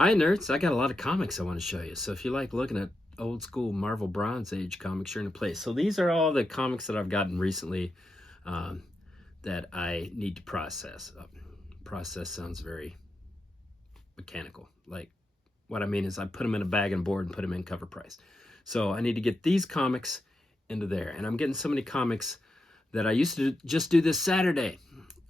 Hi, nerds. I got a lot of comics I want to show you. So if you like looking at old school Marvel Bronze Age comics, you're in a place. So these are all the comics that I've gotten recently um, that I need to process. Process sounds very mechanical. Like, what I mean is I put them in a bag and board and put them in cover price. So I need to get these comics into there. And I'm getting so many comics that I used to just do this Saturday.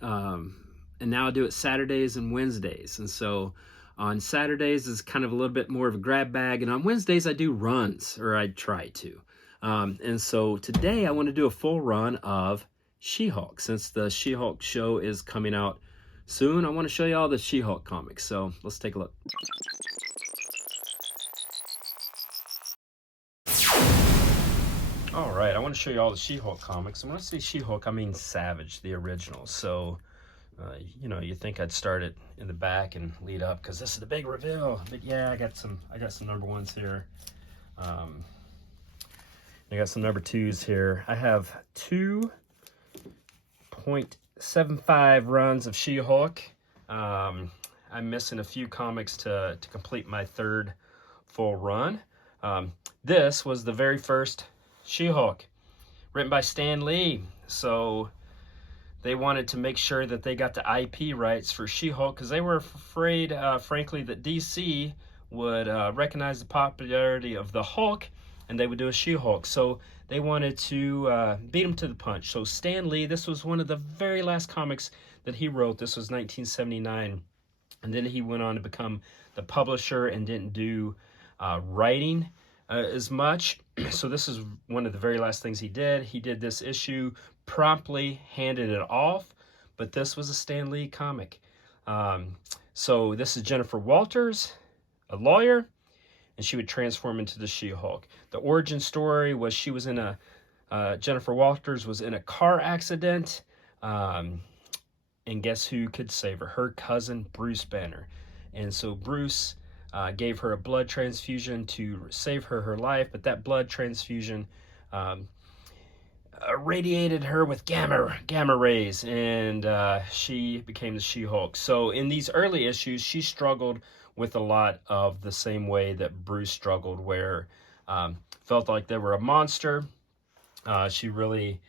And now I do it Saturdays and Wednesdays. And so on Saturdays is kind of a little bit more of a grab bag, and on Wednesdays I do runs, or I try to. And so today I want to do a full run of She-Hulk. Since the She-Hulk show is coming out soon, I want to show you all the She-Hulk comics. So let's take a look. All right, I want to show you all the She-Hulk comics. And when I say She-Hulk, I mean Savage, the original. So you know, you think I'd start it in the back and lead up because this is the big reveal. But yeah, I got some number ones here. I got some number twos here. I have 2.75 runs of She-Hulk. I'm missing a few comics to complete my third full run. This was the very first She-Hulk, written by Stan Lee. So they wanted to make sure that they got the IP rights for She-Hulk because they were afraid, frankly, that DC would recognize the popularity of the Hulk and they would do a She-Hulk. So they wanted to beat him to the punch. So Stan Lee, this was one of the very last comics that he wrote. This was 1979. And then he went on to become the publisher and didn't do writing as much. So this is one of the very last things he did. He did this issue, promptly handed it off, but this was a Stan Lee comic. So this is Jennifer Walters, a lawyer, and she would transform into the She-Hulk. The origin story was she was in Jennifer Walters was in a car accident, and guess who could save her? Her cousin, Bruce Banner. And so Bruce gave her a blood transfusion to save her life, but that blood transfusion irradiated her with gamma rays, and she became the She-Hulk. So in these early issues, she struggled with a lot of the same way that Bruce struggled, where felt like they were a monster. She really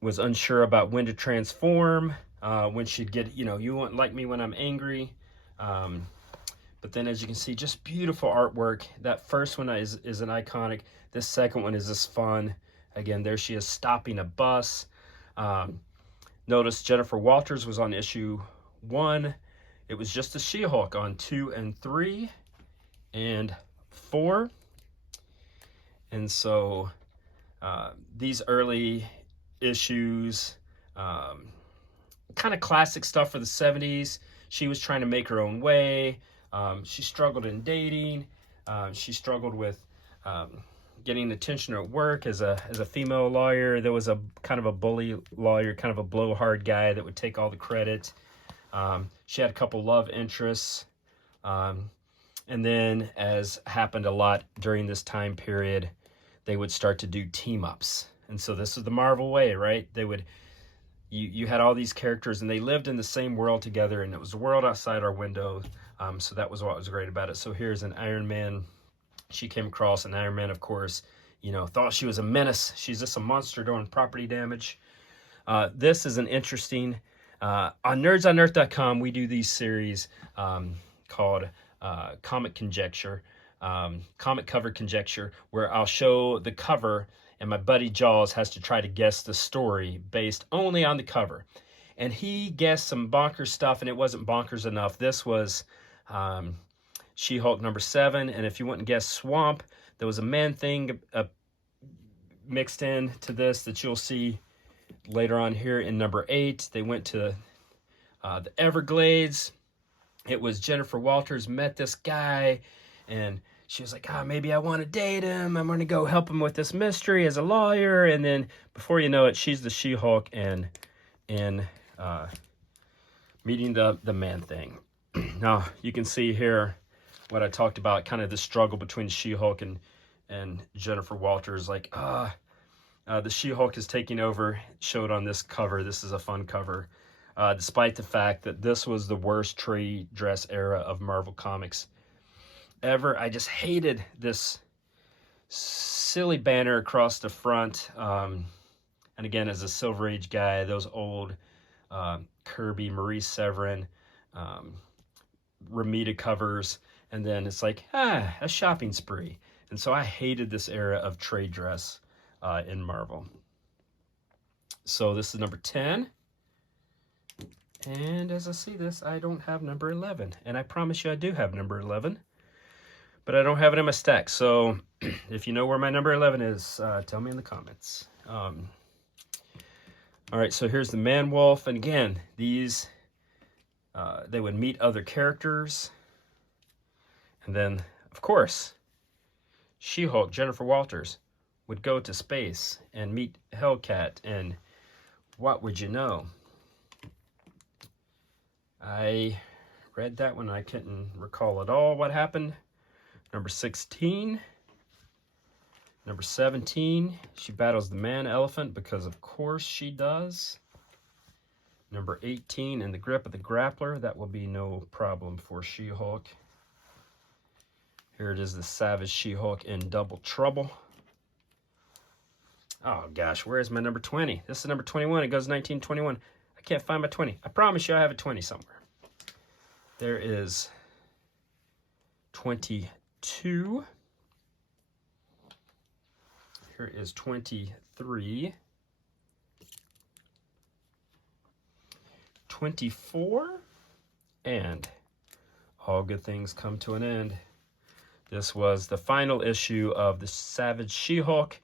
was unsure about when to transform, when she'd get, you won't like me when I'm angry. But then, as you can see, just beautiful artwork. That first one is an iconic. This second one is just fun. Again, there she is stopping a bus. Notice Jennifer Walters was on issue 1. It was just a She-Hulk on 2 and 3 and 4. And so these early issues, kind of classic stuff for the 70s. She was trying to make her own way. She struggled in dating. She struggled with getting attention at work as a female lawyer. There was a kind of a bully lawyer, kind of a blowhard guy that would take all the credit. She had a couple love interests. And then, as happened a lot during this time period, they would start to do team-ups. And so this is the Marvel way, right? They would, you had all these characters and they lived in the same world together, and it was the world outside our window. So that was what was great about it. So here's an Iron Man. She came across an Iron Man, of course, thought she was a menace. She's just a monster doing property damage. This is an interesting, on nerdsonearth.com, we do these series called Comic Conjecture, Comic Cover Conjecture, where I'll show the cover and my buddy Jaws has to try to guess the story based only on the cover. And he guessed some bonkers stuff, and it wasn't bonkers enough. This was She-Hulk number 7, and if you wouldn't guess Swamp, there was a Man-Thing mixed in to this that you'll see later on here in number 8. They went to the Everglades. It was Jennifer Walters met this guy, and she was like, maybe I want to date him. I'm going to go help him with this mystery as a lawyer. And then before you know it, she's the She-Hulk and meeting the Man-Thing. Now, you can see here what I talked about, kind of the struggle between She-Hulk and Jennifer Walters. Like, the She-Hulk is taking over, showed on this cover. This is a fun cover. despite the fact that this was the worst trade dress era of Marvel Comics ever. I just hated this silly banner across the front. And again, as a Silver Age guy, those old Kirby, Maurice Severin, Ramita covers, and then it's like, a shopping spree. And so I hated this era of trade dress in Marvel. So this is number 10. And as I see this, I don't have number 11. And I promise you I do have number 11. But I don't have it in my stack. So if you know where my number 11 is, tell me in the comments. All right, so here's the Man-Wolf. And again, these, they would meet other characters. And then, of course, She-Hulk, Jennifer Walters, would go to space and meet Hellcat. And what would you know? I read that one. I couldn't recall at all what happened. Number 16. Number 17, she battles the man-elephant because of course she does. Number 18, in the grip of the grappler. That will be no problem for She-Hulk. Here it is, the Savage She-Hulk in Double Trouble. Oh gosh, where's my number 20? This is number 21. It goes 1921. I can't find my 20. I promise you I have a 20 somewhere. There is 22. Here is 23. 24. And all good things come to an end. This was the final issue of the Savage She-Hulk,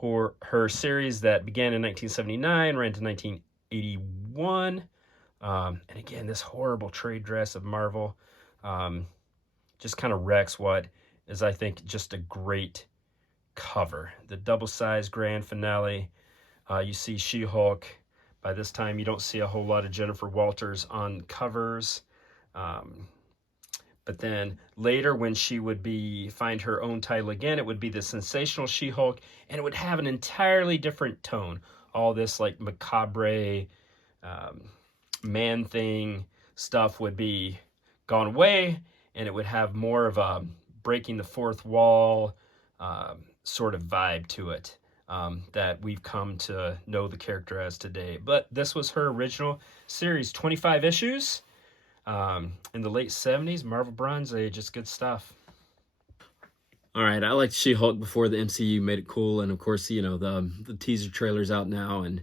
her series that began in 1979, ran to 1981. And again, this horrible trade dress of Marvel just kind of wrecks what is, I think, just a great cover. The double-sized grand finale. You see She-Hulk. By this time, you don't see a whole lot of Jennifer Walters on covers. But then later, when she would find her own title again, it would be the Sensational She-Hulk, and it would have an entirely different tone. All this like macabre, man-thing stuff would be gone away, and it would have more of a breaking the fourth wall sort of vibe to it that we've come to know the character as today. But this was her original series, 25 issues. In the late 70s, Marvel Bronze Age, just good stuff. All right, I liked She-Hulk before the MCU made it cool, and of course, you know, the teaser trailer's out now, and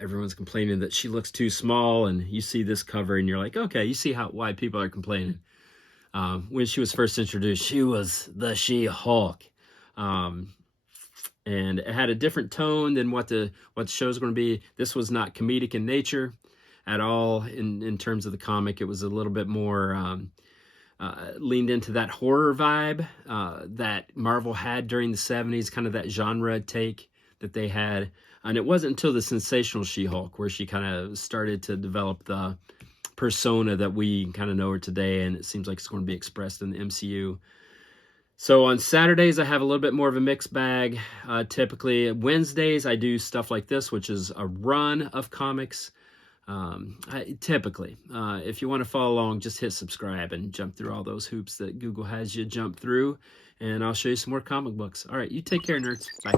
everyone's complaining that she looks too small, and you see this cover, and you're like, okay, you see why people are complaining. When she was first introduced, she was the She-Hulk, and it had a different tone than what the show's going to be. This was not comedic in nature at all in terms of the comic. It was a little bit more leaned into that horror vibe that Marvel had during the 70s, kind of that genre take that they had. And it wasn't until the Sensational She-Hulk where she kind of started to develop the persona that we kind of know her today, and it seems like it's going to be expressed in the MCU. So on Saturdays, I have a little bit more of a mixed bag. Typically, Wednesdays, I do stuff like this, which is a run of comics. Typically, if you want to follow along, just hit subscribe and jump through all those hoops that Google has you jump through, and I'll show you some more comic books. All right, you take care, nerds. Bye.